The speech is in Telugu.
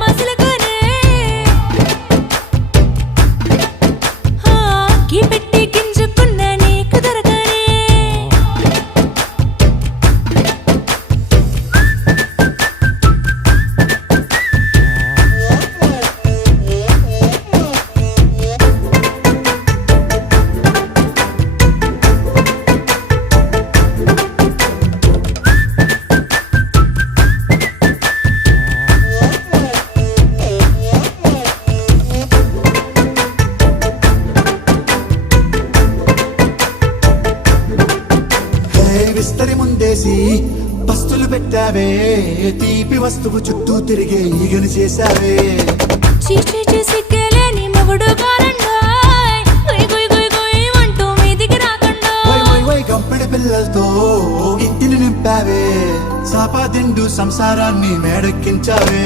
మసలుకోనే కీ పెట్టి గింజుకున్న నీకు దొరకనే విస్తరి ముందేసి పస్తులు పెట్టావే తీపి వస్తువు చుట్టూ తిరిగే ఈగను చేశావే చీచీ చేసి కేలేని మొగుడు కారండాయ్ గుయ్ గుయ్ గుయ్ గుయ్ అంటూ మీదికి రాకుండా వై గంపెడి పిల్లలతో ఇంటిని నింపావే సాపాదిండు సంసారాన్ని మేడెక్కించావే